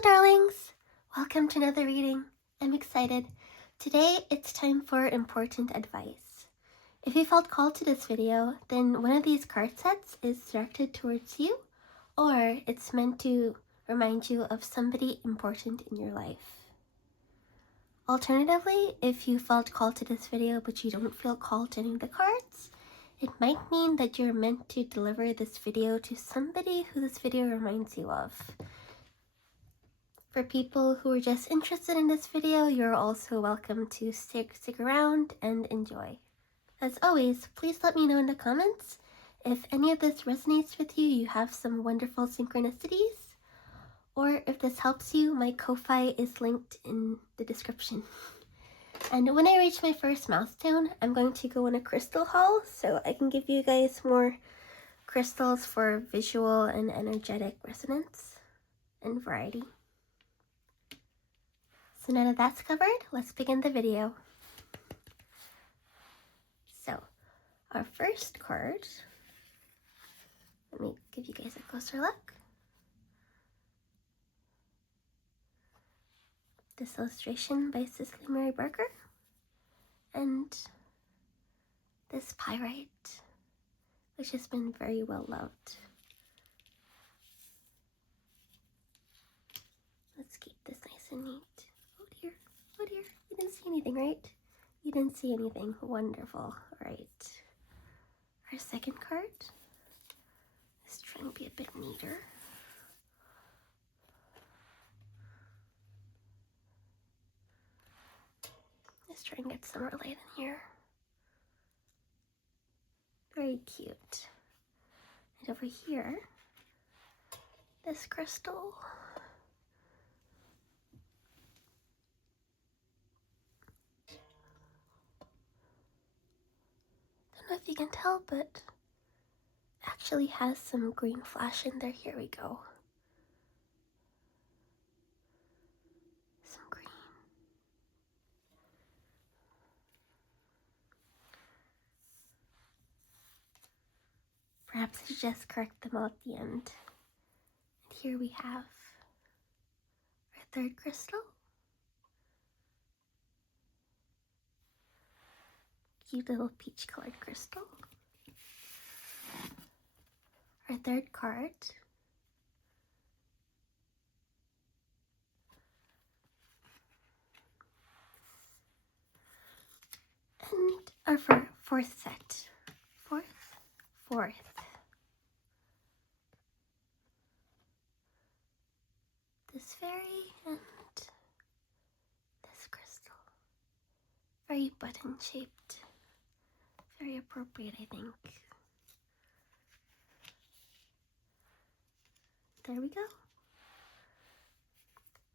Hello darlings! Welcome to another reading. I'm excited. Today it's time for important advice. If you felt called to this video, then one of these card sets is directed towards you, or it's meant to remind you of somebody important in your life. Alternatively, if you felt called to this video but you don't feel called to any of the cards, it might mean that you're meant to deliver this video to somebody who this video reminds you of. For people who are just interested in this video, you're also welcome to stick around and enjoy. As always, please let me know in the comments if any of this resonates with you, you have some wonderful synchronicities, or if this helps you, my Ko-Fi is linked in the description. And when I reach my first milestone, I'm going to go on a crystal haul so I can give you guys more crystals for visual and energetic resonance and variety. So now that that's covered, let's begin the video. So, our first card, let me give you guys a closer look. This illustration by Cicely Mary Barker, and this Pyrite, which has been very well loved. Let's keep this nice and neat. Oh dear, you didn't see anything, right? You didn't see anything. Wonderful. All right. Our second card is trying to be a bit neater. Let's try and get some more light in here. Very cute. And over here, this crystal. Don't know if you can tell, but actually has some green flash in there. Here we go. Some green. Perhaps I should just correct them all at the end. And here we have our third crystal. Cute little peach colored crystal. Our third card. And our fourth set. Fourth. This fairy and this crystal. Very button shaped. Very appropriate, I think. There we go.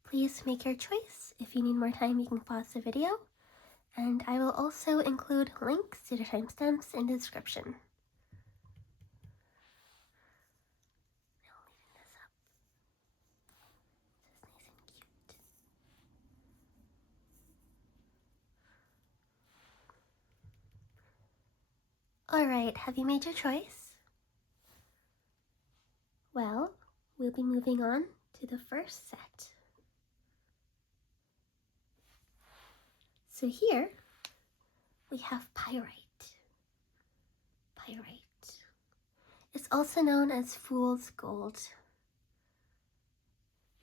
Please make your choice. If you need more time, you can pause the video. And I will also include links to the timestamps in the description. Now leaving this up. This is nice and cute. Alright, have you made your choice? Well, we'll be moving on to the first set. So here we have Pyrite. It's also known as Fool's Gold.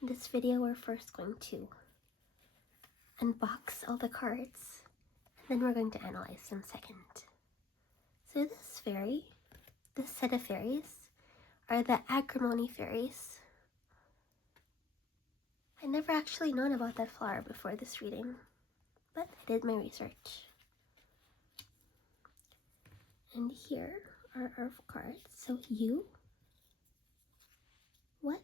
In this video, we're first going to unbox all the cards, and then we're going to analyze them second. So this set of fairies, are the Agrimony fairies. I never actually known about that flower before this reading, but I did my research. And here are our cards. So you, what,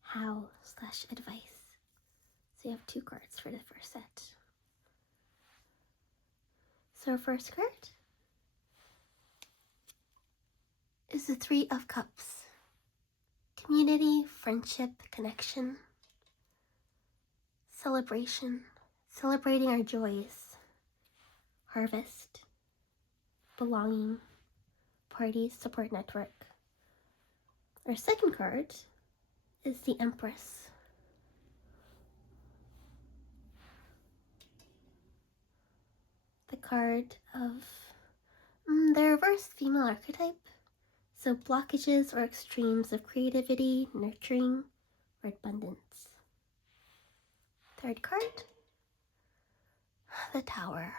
how / advice. So you have 2 cards for the first set. So our first card is the 3 of Cups. Community, friendship, connection, celebration, celebrating our joys, harvest, belonging, parties, support network. Our second card is the Empress. The card of the reverse female archetype. So blockages or extremes of creativity, nurturing, or abundance. Third card, the Tower.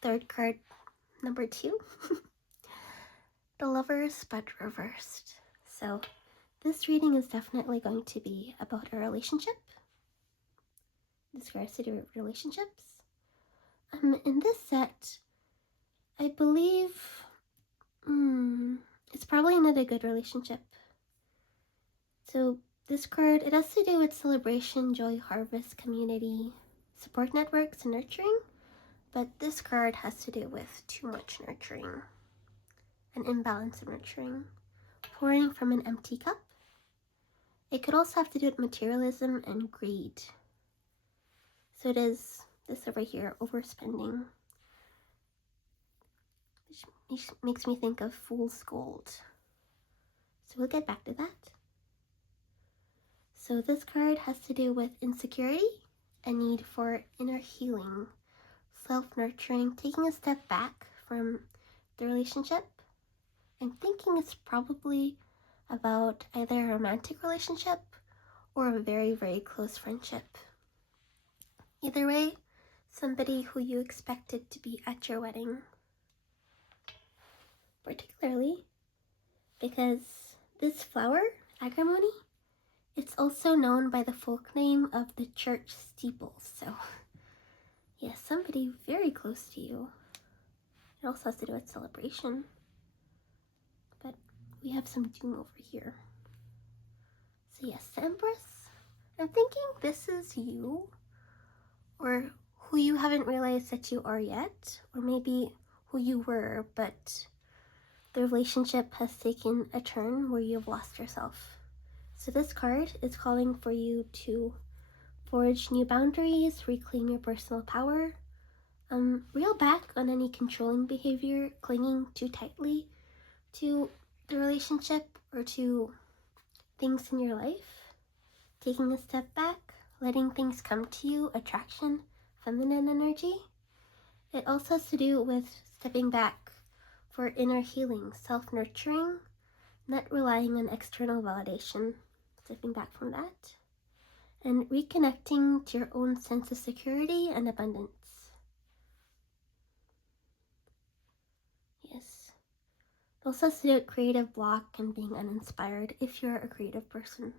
Third card, number 2, the Lovers, but reversed. So this reading is definitely going to be about a relationship. This card has to do with relationships. In this set, I believe it's probably not a good relationship. So this card, it has to do with celebration, joy, harvest, community, support networks, and nurturing. But this card has to do with too much nurturing, an imbalance of nurturing, pouring from an empty cup. It could also have to do with materialism and greed. So it is this over here, overspending, which makes me think of fool's gold. So we'll get back to that. So this card has to do with insecurity, a need for inner healing, self-nurturing, taking a step back from the relationship. I'm thinking it's probably about either a romantic relationship or a very, very close friendship. Either way, somebody who you expected to be at your wedding. Particularly because this flower, Agrimony, it's also known by the folk name of the church steeple. So, yes, somebody very close to you. It also has to do with celebration. But we have some doom over here. So yes, the Empress. I'm thinking this is you, or who you haven't realized that you are yet, or maybe who you were, but the relationship has taken a turn where you've lost yourself. So this card is calling for you to forge new boundaries, reclaim your personal power, reel back on any controlling behavior, clinging too tightly to the relationship or to things in your life, taking a step back, letting things come to you, attraction, feminine energy. It also has to do with stepping back for inner healing, self-nurturing, not relying on external validation, stepping back from that, and reconnecting to your own sense of security and abundance. Yes. It also has to do with creative block and being uninspired if you're a creative person.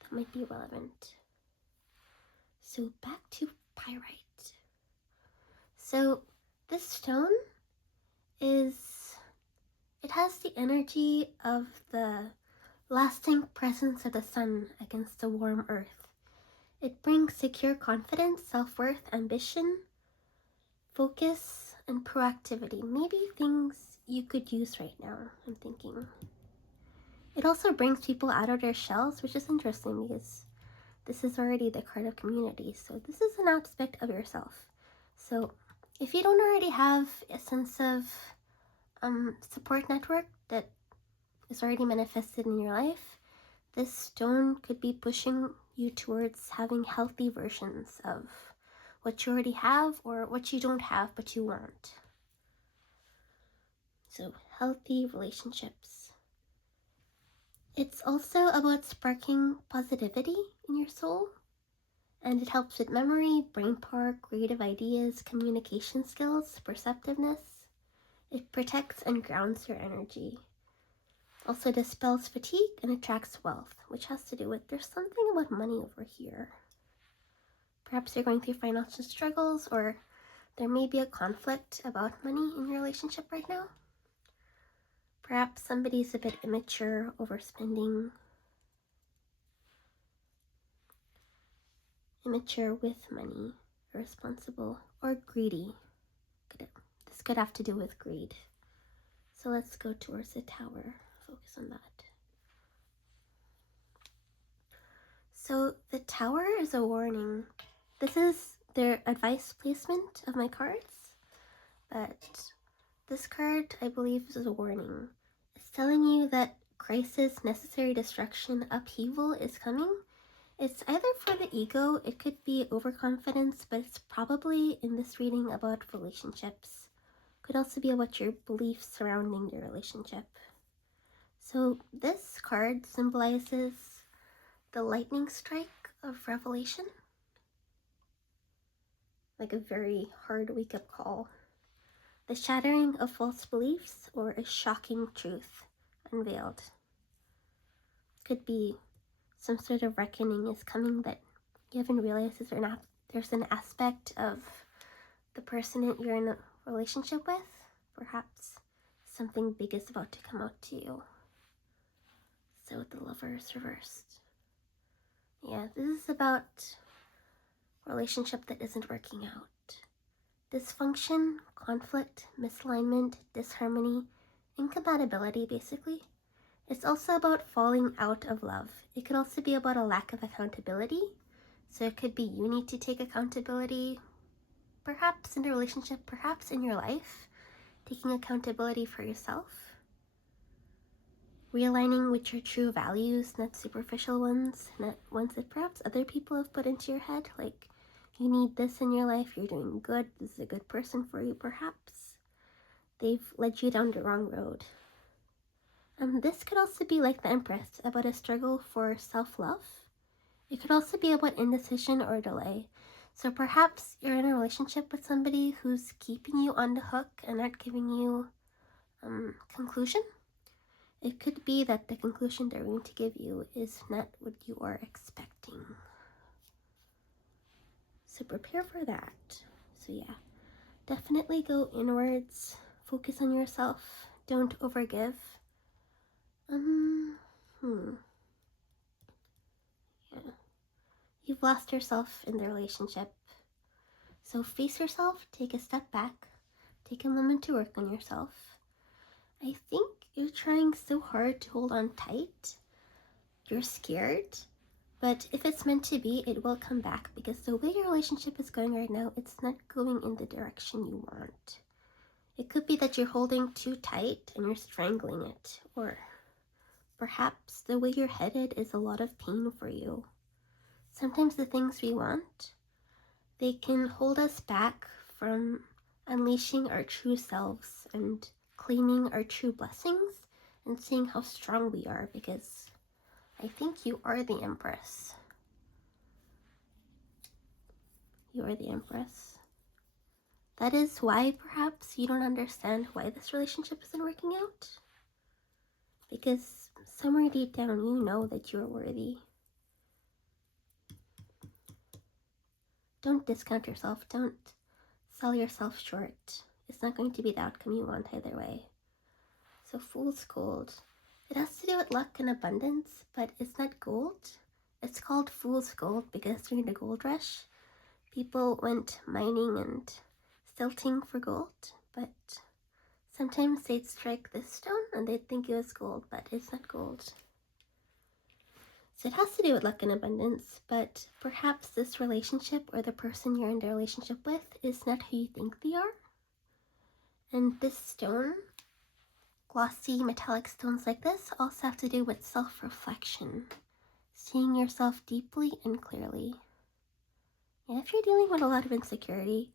That might be relevant. So back to Pyrite. So this stone it has the energy of the lasting presence of the sun against the warm earth. It brings secure confidence, self-worth, ambition, focus, and proactivity. Maybe things you could use right now, I'm thinking. It also brings people out of their shells, which is interesting because this is already the card of community. So this is an aspect of yourself. So if you don't already have a sense of support network that is already manifested in your life, this stone could be pushing you towards having healthy versions of what you already have or what you don't have but you want. So healthy relationships. It's also about sparking positivity in your soul, and it helps with memory, brain power, creative ideas, communication skills, perceptiveness. It protects and grounds your energy. Also dispels fatigue and attracts wealth, which has to do with, there's something about money over here. Perhaps you're going through financial struggles, or there may be a conflict about money in your relationship right now. Perhaps somebody's a bit immature, overspending, immature with money, irresponsible, or greedy. This could have to do with greed. So let's go towards the Tower. Focus on that. So the Tower is a warning. This is their advice placement of my cards, but This card, I believe, is a warning. It's telling you that crisis, necessary destruction, upheaval is coming. It's either for the ego, it could be overconfidence, but it's probably in this reading about relationships. Could also be about your beliefs surrounding your relationship. So this card symbolizes the lightning strike of revelation. Like a very hard wake-up call. The shattering of false beliefs or a shocking truth unveiled. Could be some sort of reckoning is coming that you haven't realized there's an aspect of the person that you're in a relationship with. Perhaps something big is about to come out to you. So the Lover is reversed. Yeah, this is about a relationship that isn't working out. Dysfunction, conflict, misalignment, disharmony, incompatibility, basically. It's also about falling out of love. It could also be about a lack of accountability. So it could be you need to take accountability, perhaps in a relationship, perhaps in your life, taking accountability for yourself. Realigning with your true values, not superficial ones, not ones that perhaps other people have put into your head, like you need this in your life, you're doing good, this is a good person for you, perhaps. They've led you down the wrong road. This could also be like the Empress, about a struggle for self-love. It could also be about indecision or delay. So perhaps you're in a relationship with somebody who's keeping you on the hook and not giving you conclusion. It could be that the conclusion they're going to give you is not what you are expecting. So prepare for that. So yeah, definitely go inwards. Focus on yourself. Don't overgive. Yeah. You've lost yourself in the relationship. So face yourself, take a step back, take a moment to work on yourself. I think you're trying so hard to hold on tight. You're scared, but if it's meant to be, it will come back, because the way your relationship is going right now, it's not going in the direction you want. It could be that you're holding too tight and you're strangling it, or perhaps the way you're headed is a lot of pain for you. Sometimes the things we want, they can hold us back from unleashing our true selves and claiming our true blessings and seeing how strong we are, because I think you are the Empress. You are the Empress. That is why perhaps you don't understand why this relationship isn't working out. Because somewhere deep down you know that you're worthy. Don't discount yourself. Don't sell yourself short. It's not going to be the outcome you want either way. So Fool's Gold. It has to do with luck and abundance, but it's not gold. It's called Fool's Gold because during the gold rush, people went mining and stilting for gold, but sometimes they'd strike this stone and they'd think it was gold, but it's not gold. So it has to do with luck and abundance, but perhaps this relationship or the person you're in the relationship with is not who you think they are. And this stone, glossy metallic stones like this, also have to do with self-reflection, seeing yourself deeply and clearly. Yeah, if you're dealing with a lot of insecurity,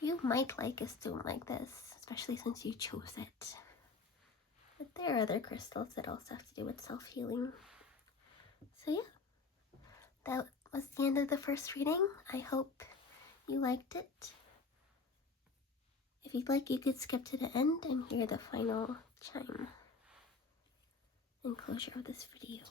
you might like a stone like this, especially since you chose it. But there are other crystals that also have to do with self-healing. So yeah, that was the end of the first reading. I hope you liked it. If you'd like, you could skip to the end and hear the final chime and closure of this video.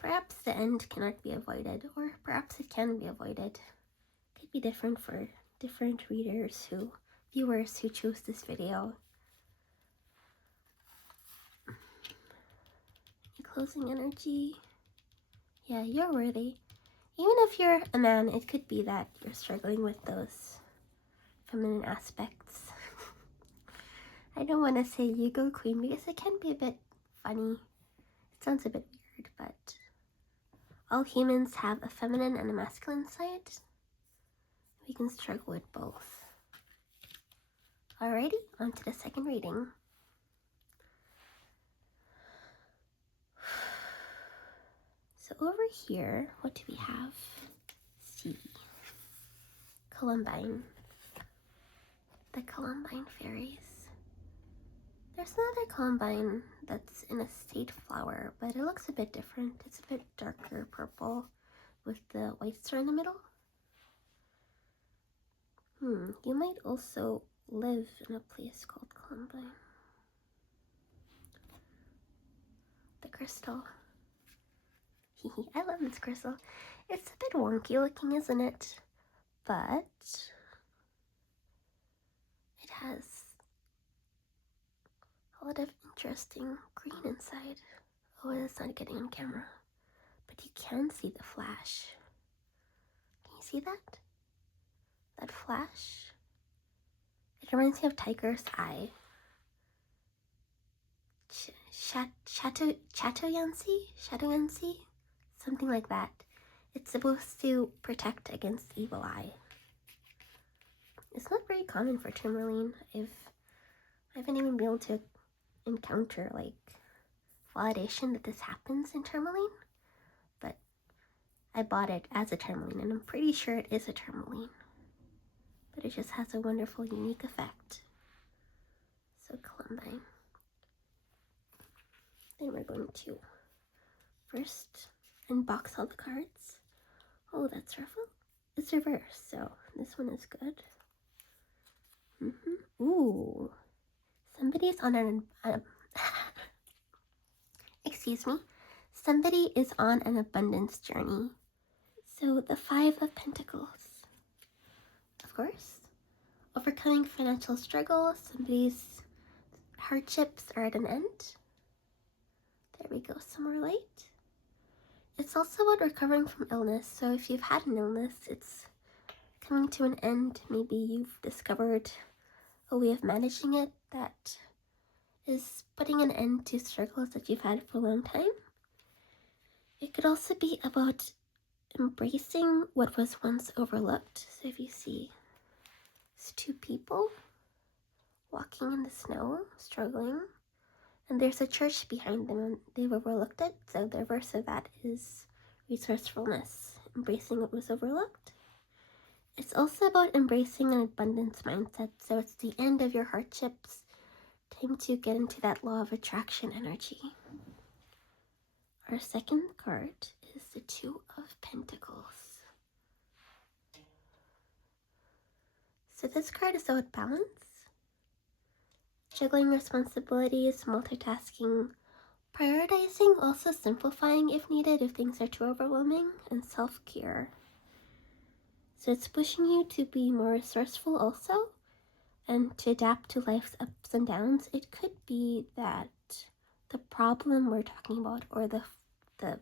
Perhaps the end cannot be avoided, or perhaps it can be avoided. It could be different for different viewers who choose this video. Closing energy. Yeah, you're worthy. Even if you're a man, it could be that you're struggling with those feminine aspects. I don't want to say you go queen because it can be a bit funny Sounds a bit weird, but all humans have a feminine and a masculine side. We can struggle with both. Alrighty, on to the second reading. So over here, what do we have? C. Columbine. The Columbine Fairies. There's another Columbine that's in a state flower, but it looks a bit different. It's a bit darker purple with the white star in the middle. You might also live in a place called Columbine. The crystal. I love this crystal. It's a bit wonky looking, isn't it? But it has a lot of interesting green inside. Oh, it's not getting on camera, but you can see the flash. Can you see that? That flash? It reminds me of Tiger's Eye. Chateauyancy? Something like that. It's supposed to protect against evil eye. It's not very common for Tourmaline. I haven't even been able to encounter like validation that this happens in Tourmaline, but I bought it as a Tourmaline and I'm pretty sure it is a Tourmaline, but it just has a wonderful unique effect. So Columbine. Then we're going to first unbox all the cards. Oh, that's ruffled. It's reversed, so this one is good. Ooh, somebody's on an excuse me. Somebody is on an abundance journey. So the Five of Pentacles. Of course, overcoming financial struggles. Somebody's hardships are at an end. There we go, some more light. It's also about recovering from illness. So if you've had an illness, it's coming to an end. Maybe you've discovered a way of managing it that is putting an end to struggles that you've had for a long time. It could also be about embracing what was once overlooked. So if you see it's two people walking in the snow, struggling, and there's a church behind them and they've overlooked it. So the reverse of that is resourcefulness, embracing what was overlooked. It's also about embracing an abundance mindset. So it's the end of your hardships, time to get into that law of attraction energy. Our second card is the Two of Pentacles. So this card is about balance, juggling responsibilities, multitasking, prioritizing, also simplifying if needed if things are too overwhelming, and self-care. So it's pushing you to be more resourceful also, and to adapt to life's ups and downs. It could be that the problem we're talking about, or the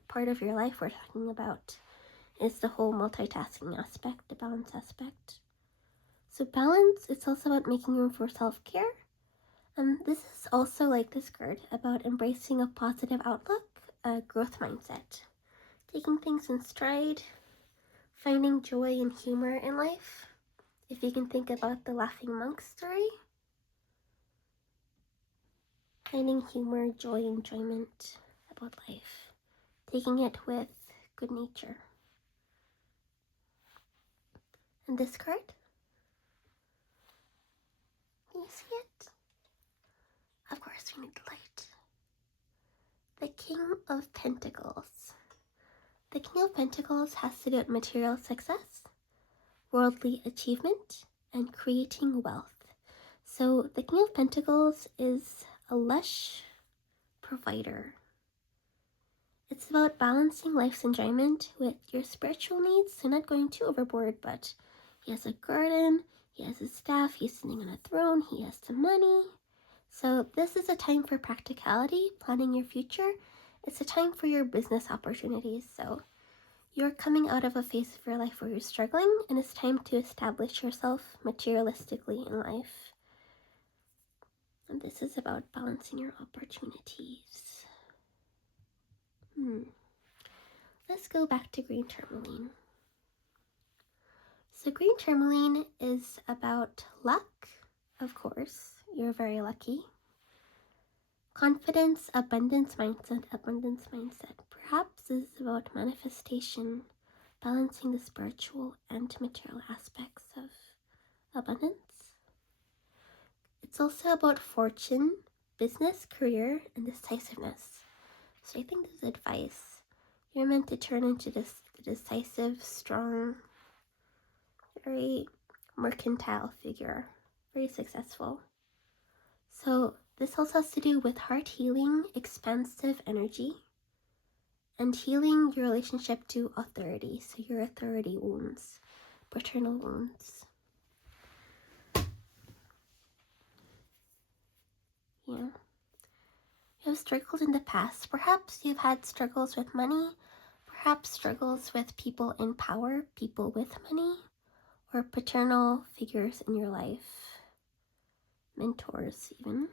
part of your life we're talking about, is the whole multitasking aspect, the balance aspect. So balance, it's also about making room for self-care. And this is also, like this card, about embracing a positive outlook, a growth mindset, taking things in stride, finding joy and humor in life. If you can think about the Laughing Monk story, finding humor, joy, enjoyment about life, taking it with good nature. And this card, can you see it? Of course, we need the light. The King of Pentacles. The King of Pentacles has to do with material success, worldly achievement, and creating wealth. So the King of Pentacles is a lush provider. It's about balancing life's enjoyment with your spiritual needs, so not going too overboard, but he has a garden, he has his staff, he's sitting on a throne, he has some money. So this is a time for practicality, planning your future. It's a time for your business opportunities. So you're coming out of a phase of your life where you're struggling, and it's time to establish yourself materialistically in life. And this is about balancing your opportunities. Let's go back to green tourmaline. So green tourmaline is about luck, of course. You're very lucky. Confidence, abundance mindset. Perhaps this is about manifestation, balancing the spiritual and material aspects of abundance. It's also about fortune, business, career, and decisiveness. So I think this is advice. You're meant to turn into this decisive, strong, very mercantile figure, very successful. So this also has to do with heart healing, expansive energy, and healing your relationship to authority. So your authority wounds, paternal wounds. Yeah. You have struggled in the past. Perhaps you've had struggles with money, perhaps struggles with people in power, people with money, or paternal figures in your life, mentors even.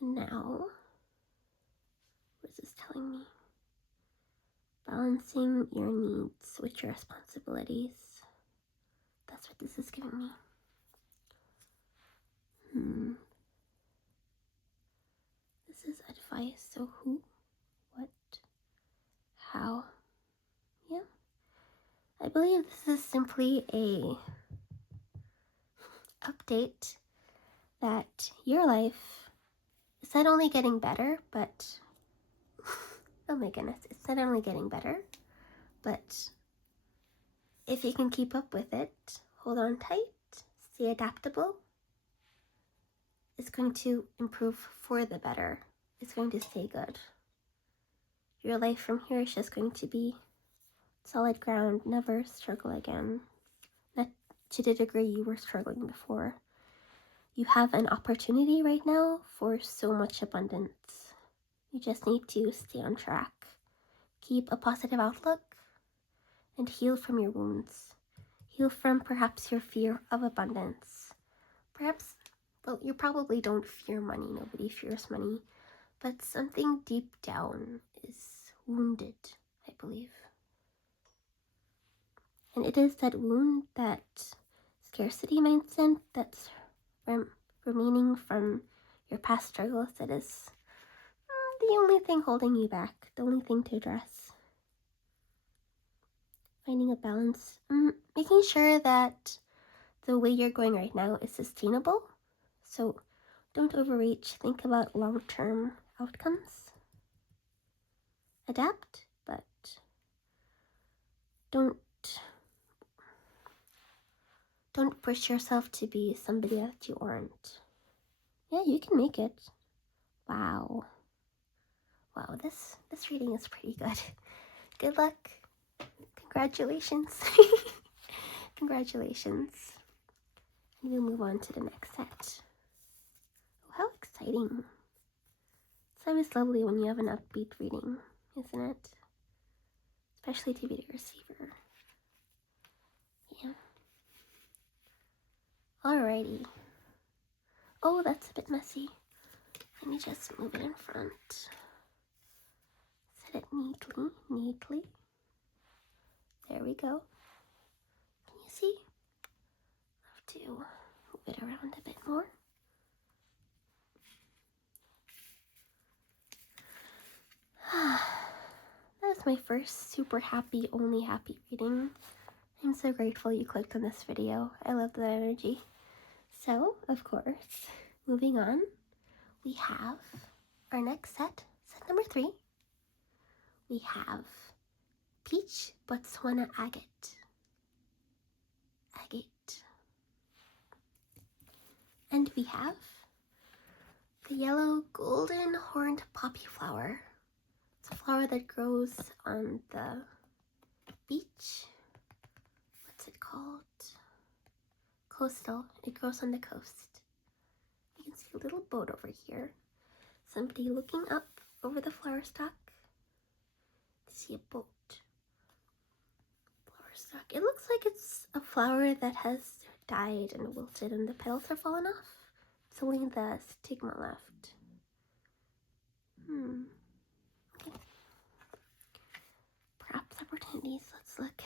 And now, what is this telling me? Balancing your needs with your responsibilities. That's what this is giving me. This is advice. So who, what, how? Yeah. I believe this is simply a update that your life is not only getting better, but oh my goodness, it's not only getting better, but if you can keep up with it, hold on tight, stay adaptable, it's going to improve for the better. It's going to stay good. Your life from here is just going to be solid ground, never struggle again. Not to the degree you were struggling before. You have an opportunity right now for so much abundance. You just need to stay on track. Keep a positive outlook and heal from your wounds. Heal from perhaps your fear of abundance. Perhaps, well, you probably don't fear money. Nobody fears money. But something deep down is wounded, I believe. And it is that wound, that scarcity mindset that's remaining from your past struggles that is the only thing holding you back, the only thing to address. Finding a balance, making sure that the way you're going right now is sustainable. So don't overreach, think about long-term outcomes. Adapt, but don't push yourself to be somebody that you aren't. Yeah, you can make it. Wow, this reading is pretty good. Good luck. Congratulations. Congratulations. And we'll move on to the next set. Oh, how exciting. It's always lovely when you have an upbeat reading, isn't it? Especially to be the receiver. Yeah. Alrighty. Oh, that's a bit messy. Let me just move it in front. Set it neatly. There we go. Can you see? I have to move it around a bit more. That was my first super happy, only happy reading. I'm so grateful you clicked on this video. I love that energy. So, of course, moving on, we have our next set number 3. We have Peach, Botswana Agate. And we have the yellow golden horned poppy flower. It's a flower that grows on the beach. What's it called? Coastal. It grows on the coast. You can see a little boat over here. Somebody looking up over the flower stalk. See a boat. Flower stalk. It looks like it's a flower that has died and wilted and the petals are fallen off. It's only the stigma left. Okay. Perhaps opportunities. Let's look.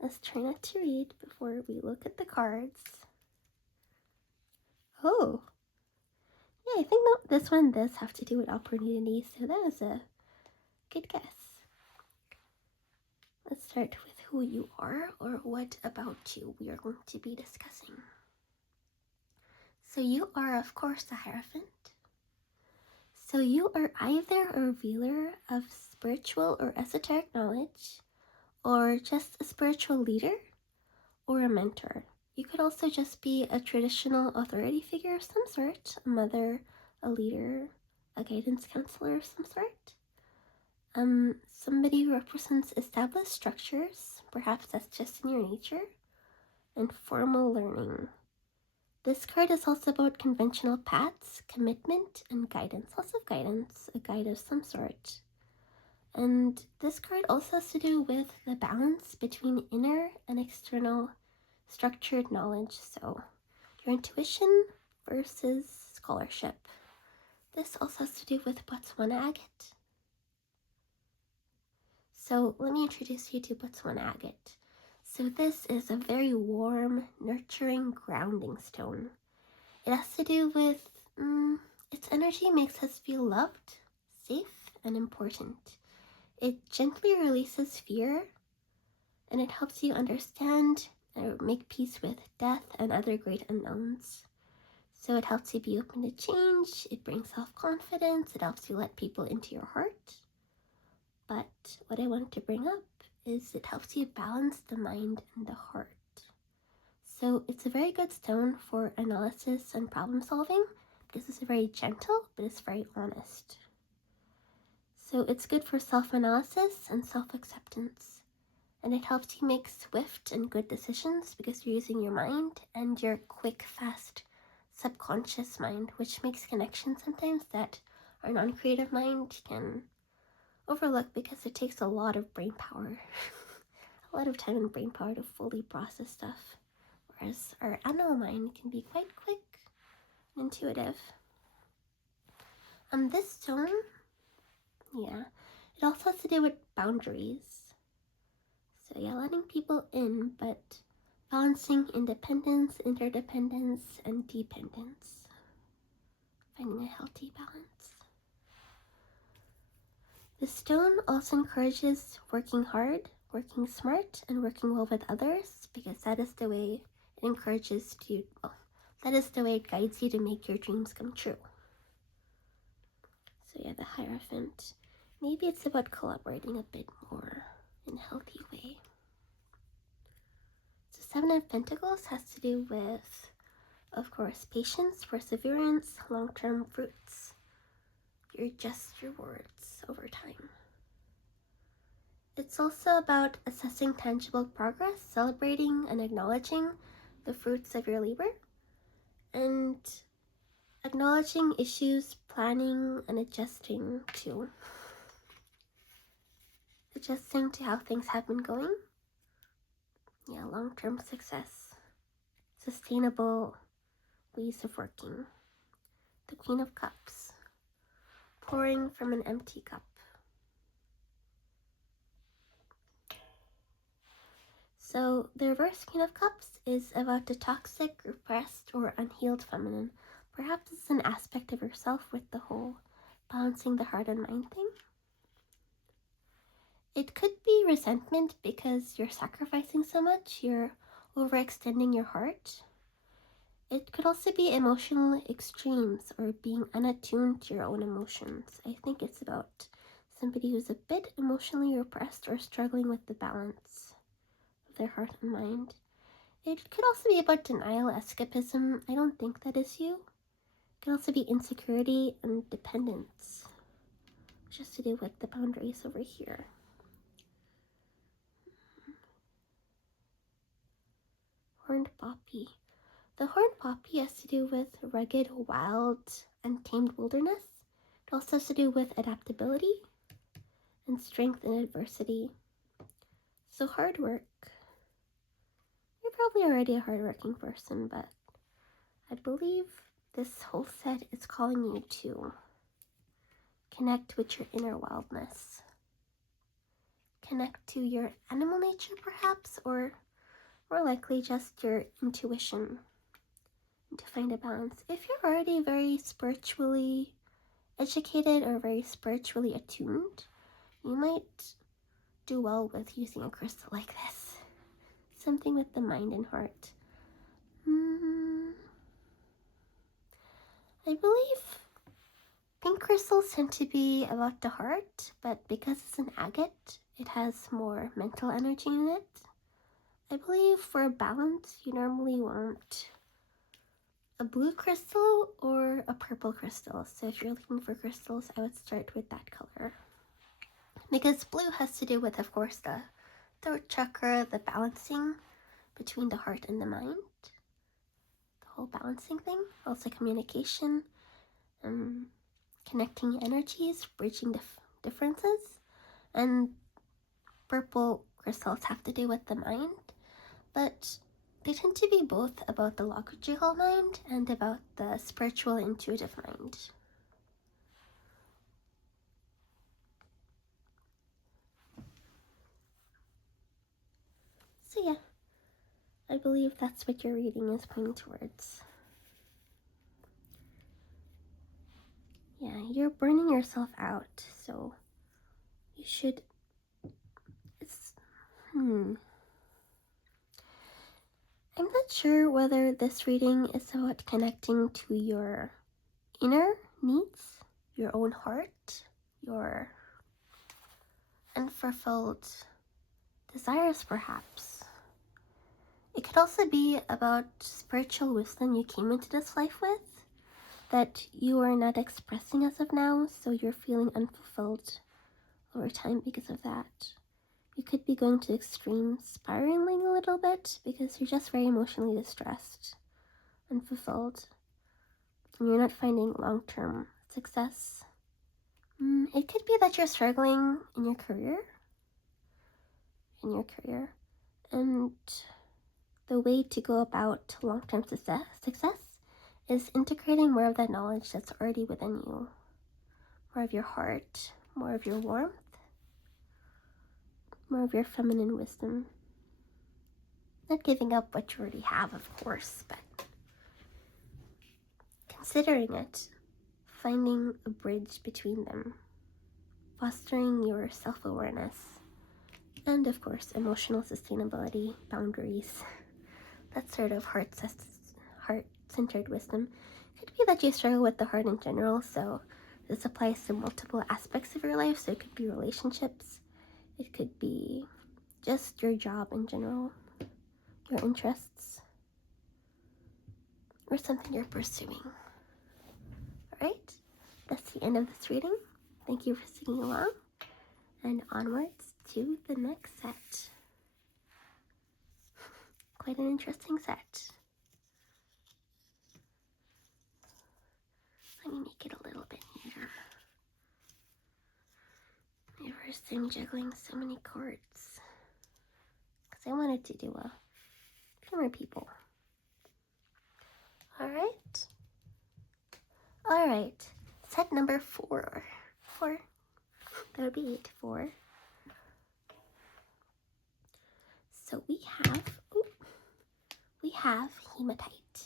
Let's try not to read before we look at the cards. Oh. Yeah, I think that this one does have to do with opportunities, so that was a good guess. Let's start with who you are, or what about you we are going to be discussing. So you are, of course, the Hierophant. So you are either a revealer of spiritual or esoteric knowledge, or just a spiritual leader, or a mentor. You could also just be a traditional authority figure of some sort, a mother, a leader, a guidance counselor of some sort. Somebody who represents established structures, perhaps that's just in your nature, and formal learning. This card is also about conventional paths, commitment, and guidance. Lots of guidance, a guide of some sort. And this card also has to do with the balance between inner and external structured knowledge. So your intuition versus scholarship. This also has to do with Botswana Agate. So let me introduce you to Botswana Agate. So this is a very warm, nurturing, grounding stone. It has to do with, its energy makes us feel loved, safe, and important. It gently releases fear, and it helps you understand or make peace with death and other great unknowns. So it helps you be open to change, it brings self-confidence, it helps you let people into your heart. But what I wanted to bring up is it helps you balance the mind and the heart. So it's a very good stone for analysis and problem solving because it's very gentle, but it's very honest. So it's good for self-analysis and self-acceptance. And it helps you make swift and good decisions because you're using your mind and your quick, fast, subconscious mind, which makes connections sometimes that our non-creative mind can overlook because it takes a lot of brain power, a lot of time and brain power to fully process stuff, whereas our animal mind can be quite quick and intuitive. This stone, yeah, it also has to do with boundaries. So yeah, letting people in, but balancing independence, interdependence, and dependence. Finding a healthy balance. The stone also encourages working hard, working smart, and working well with others, because that is the way it encourages you, that is the way it guides you to make your dreams come true. So yeah, the Hierophant. Maybe it's about collaborating a bit more in a healthy way. So Seven of Pentacles has to do with, of course, patience, perseverance, long-term fruits. Your just rewards over time. It's also about assessing tangible progress, celebrating and acknowledging the fruits of your labor, and acknowledging issues, planning, and adjusting to how things have been going. Yeah, long-term success, sustainable ways of working. The Queen of Cups, pouring from an empty cup. So the reverse Queen of Cups is about the toxic, repressed, or unhealed feminine. Perhaps it's an aspect of yourself with the whole balancing the heart and mind thing. It could be resentment because you're sacrificing so much, you're overextending your heart. It could also be emotional extremes or being unattuned to your own emotions. I think it's about somebody who's a bit emotionally repressed or struggling with the balance of their heart and mind. It could also be about denial, escapism. I don't think that is you. It could also be insecurity and dependence, just to do with the boundaries over here. Horned Poppy. The horned poppy has to do with rugged, wild, untamed wilderness. It also has to do with adaptability and strength in adversity. So hard work. You're probably already a hardworking person, but I believe this whole set is calling you to Connect with your inner wildness. Connect to your animal nature, perhaps, or more likely just your intuition, and to find a balance. If you're already very spiritually educated or very spiritually attuned, you might do well with using a crystal like this. Something with the mind and heart. I believe pink crystals tend to be about the heart, but because it's an agate, it has more mental energy in it. I believe for a balance, you normally want a blue crystal or a purple crystal. So if you're looking for crystals, I would start with that color. Because blue has to do with, of course, the throat chakra, the balancing between the heart and the mind. The whole balancing thing. Also communication, connecting energies, bridging differences. And purple crystals have to do with the mind. But they tend to be both about the logical mind and about the spiritual, intuitive mind. So yeah, I believe that's what your reading is pointing towards. Yeah, you're burning yourself out, so you should, I'm not sure whether this reading is about connecting to your inner needs, your own heart, your unfulfilled desires, perhaps. It could also be about spiritual wisdom you came into this life with that you are not expressing as of now, so you're feeling unfulfilled over time because of that. You could be going to extreme spiraling a little bit because you're just very emotionally distressed, unfulfilled, and you're not finding long-term success. It could be that you're struggling in your career, and the way to go about long-term success is integrating more of that knowledge that's already within you, more of your heart, more of your warmth, more of your feminine wisdom. Not giving up what you already have, of course, but considering it, finding a bridge between them, fostering your self-awareness, and of course, emotional sustainability, boundaries, that sort of heart-centered wisdom. Could be that you struggle with the heart in general, so this applies to multiple aspects of your life. So it could be relationships, it could be just your job in general, your interests, or something you're pursuing. Alright, that's the end of this reading. Thank you for singing along, and onwards to the next set. Quite an interesting set. Let me make it a little bit neater. My first time juggling so many chords, because I wanted to do a few more people. Alright, set number 4. That would be 8, 4. So we have Hematite.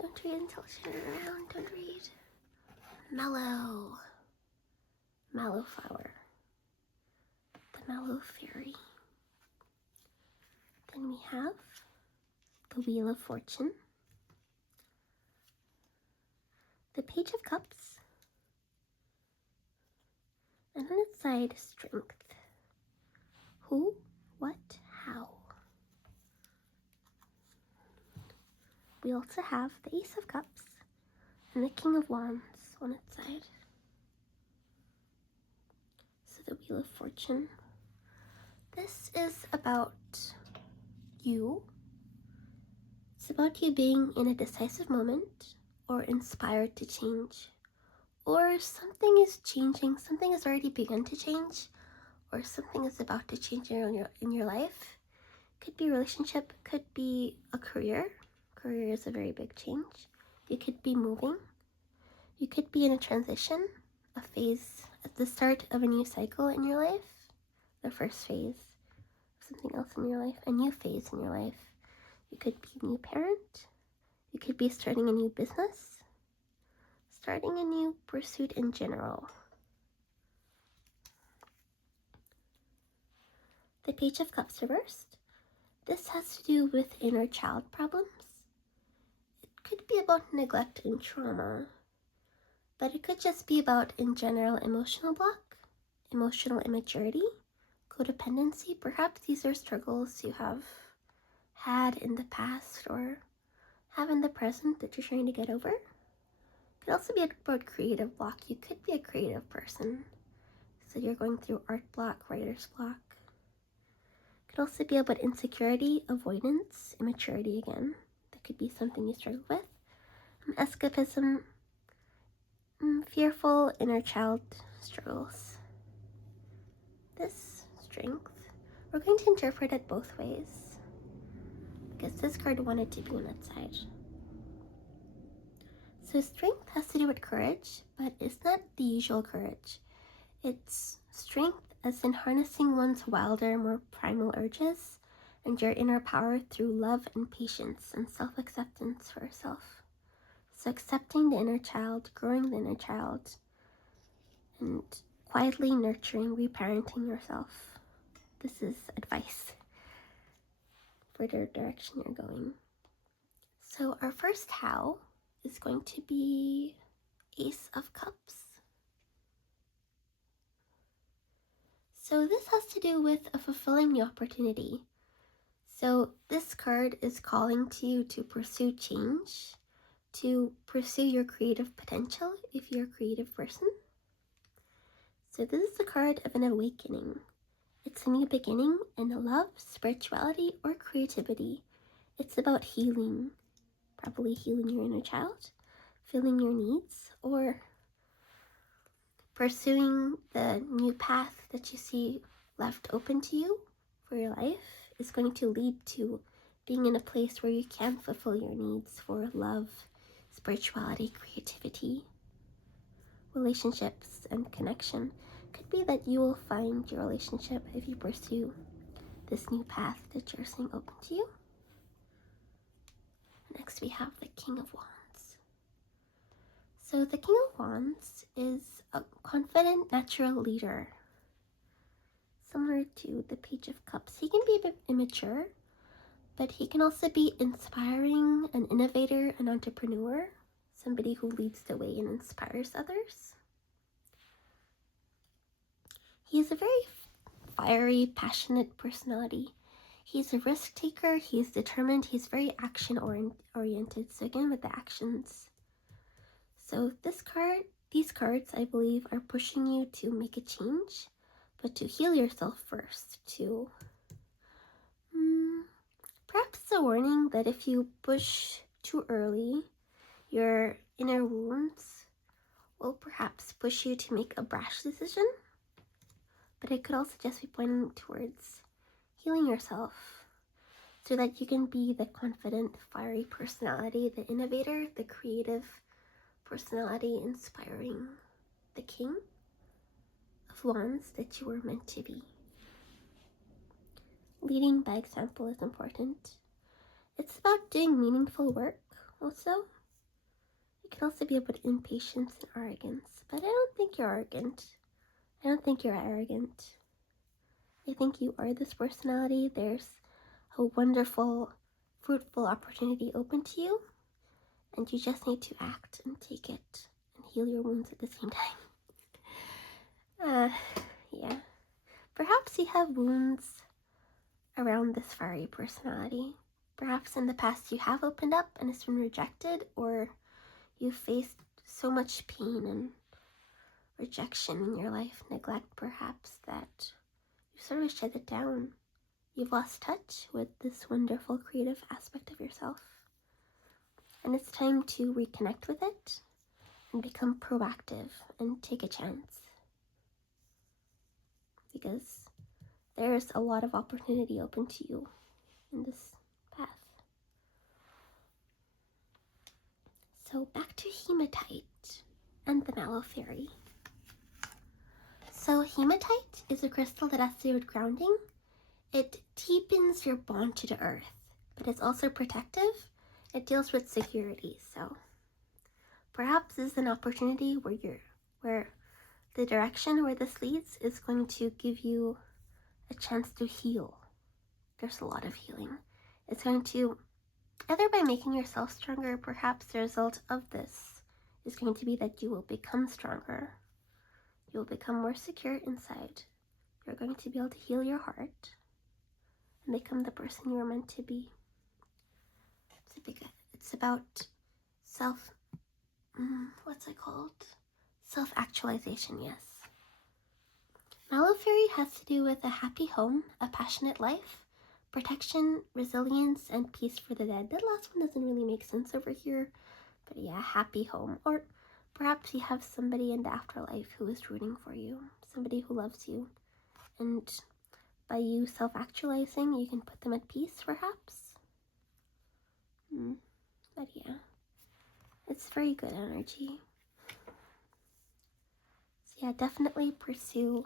Don't read until I turn it around. Don't read. Mallow flower. The Mallow Fairy. Then we have the Wheel of Fortune. The Page of Cups. And on its side, Strength. Who, what, how. We also have the Ace of Cups and the King of Wands on its side. So the Wheel of Fortune. This is about you. It's about you being in a decisive moment or inspired to change. Or something is changing, something has already begun to change, or something is about to change in your life. Could be a relationship, could be a career. Career is a very big change. You could be moving. You could be in a transition, a phase at the start of a new cycle in your life, the first phase of something else in your life, a new phase in your life. You could be a new parent. You could be starting a new business, starting a new pursuit in general. The Page of Cups reversed. This has to do with inner child problems. It could be about neglect and trauma, but it could just be about, in general, emotional block, emotional immaturity, codependency. Perhaps these are struggles you have had in the past or have in the present that you're trying to get over. It could also be about creative block. You could be a creative person, so you're going through art block, writer's block. It could also be about insecurity, avoidance, immaturity again. That could be something you struggle with. Escapism, fearful inner child struggles. This strength, we're going to interpret it both ways, because this card wanted to be on that side. So strength has to do with courage, but it's not the usual courage. It's strength as in harnessing one's wilder, more primal urges and your inner power through love and patience and self-acceptance for yourself. So accepting the inner child, growing the inner child, and quietly nurturing, reparenting yourself. This is advice for the direction you're going. So our first how is going to be Ace of Cups. So this has to do with a fulfilling new opportunity. So this card is calling to you to pursue change, to pursue your creative potential if you're a creative person. So this is the card of an awakening. It's a new beginning in love, spirituality, or creativity. It's about healing, probably healing your inner child, filling your needs, or pursuing the new path that you see left open to you for your life is going to lead to being in a place where you can fulfill your needs for love, spirituality, creativity, relationships, and connection. Could be that you will find your relationship if you pursue this new path that you're seeing open to you. Next we have the King of Wands. So the King of Wands is a confident, natural leader. Similar to the Page of Cups. He can be a bit immature, but he can also be inspiring, an innovator, an entrepreneur, somebody who leads the way and inspires others. He is a very fiery, passionate personality. He's a risk taker, he's determined, he's very action oriented. So again, with the actions. So these cards, I believe, are pushing you to make a change, but to heal yourself first, to perhaps a warning that if you push too early, your inner wounds will perhaps push you to make a brash decision, but it could also just be pointing towards healing yourself so that you can be the confident, fiery personality, the innovator, the creative personality, inspiring the King of Wands that you were meant to be. Leading by example is important. It's about doing meaningful work also. It can also be about impatience and arrogance, but I don't think you're arrogant. I don't think you're arrogant. I think you are this personality. There's a wonderful, fruitful opportunity open to you, and you just need to act and take it and heal your wounds at the same time. Yeah. Perhaps you have wounds around this fiery personality. Perhaps in the past you have opened up and it's been rejected, or you faced so much pain and rejection in your life, neglect perhaps, that you sort of shut it down. You've lost touch with this wonderful creative aspect of yourself. And it's time to reconnect with it and become proactive and take a chance. Because there's a lot of opportunity open to you in this path. So back to Hematite and the Mallow Fairy. So Hematite is a crystal that has to do with grounding. It deepens your bond to the earth, but it's also protective. It deals with security, so perhaps this is an opportunity where the direction where this leads is going to give you a chance to heal. There's a lot of healing. It's going to, either by making yourself stronger, perhaps the result of this is going to be that you will become stronger. You will become more secure inside. You're going to be able to heal your heart and become the person you were meant to be. It's about self-actualization, yes. Mallow Fairy has to do with a happy home, a passionate life, protection, resilience, and peace for the dead. That last one doesn't really make sense over here, but yeah, happy home. Or perhaps you have somebody in the afterlife who is rooting for you, somebody who loves you, and by you self-actualizing, you can put them at peace, perhaps. But yeah, it's very good energy. So yeah, definitely pursue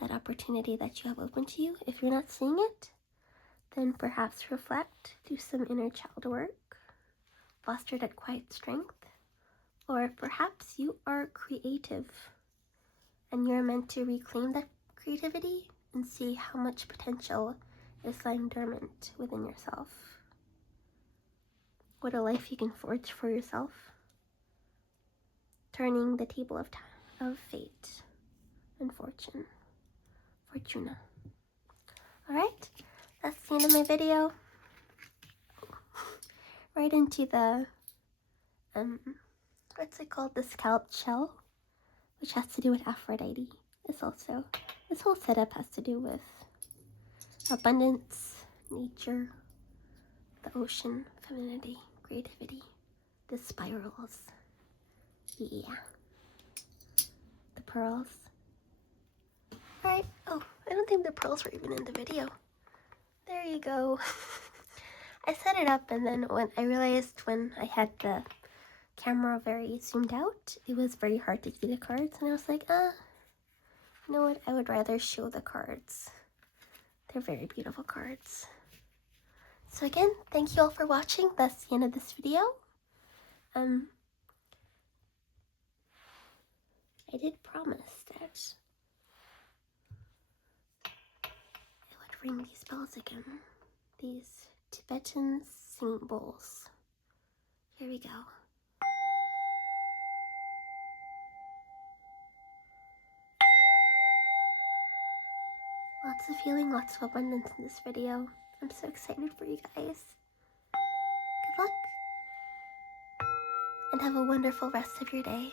that opportunity that you have open to you. If you're not seeing it, then perhaps reflect, do some inner child work, foster that quiet strength, or perhaps you are creative and you're meant to reclaim that creativity and see how much potential is lying dormant within yourself. What a life you can forge for yourself, turning the table of fate and fortuna. Alright, that's the end of my video. Right into the, what's it called? The scalloped shell, which has to do with Aphrodite. This whole setup has to do with abundance, nature, the ocean, femininity, creativity, the spirals, yeah, the pearls. Alright, oh, I don't think the pearls were even in the video. There you go. I set it up and then when I realized when I had the camera very zoomed out, it was very hard to see the cards, and I was like, you know what, I would rather show the cards. They're very beautiful cards. So again, thank you all for watching. That's the end of this video. I did promise that I would ring these bells again. These Tibetan singing bowls. Here we go. Lots of healing, lots of abundance in this video. I'm so excited for you guys. Good luck. And have a wonderful rest of your day.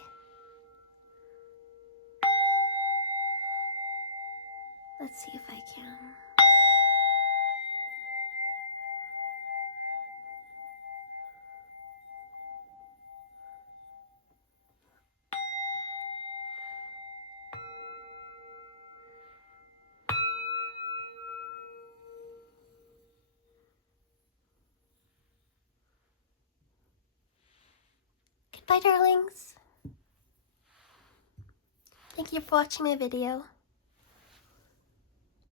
Let's see if I can. Goodbye, darlings. Thank you for watching my video.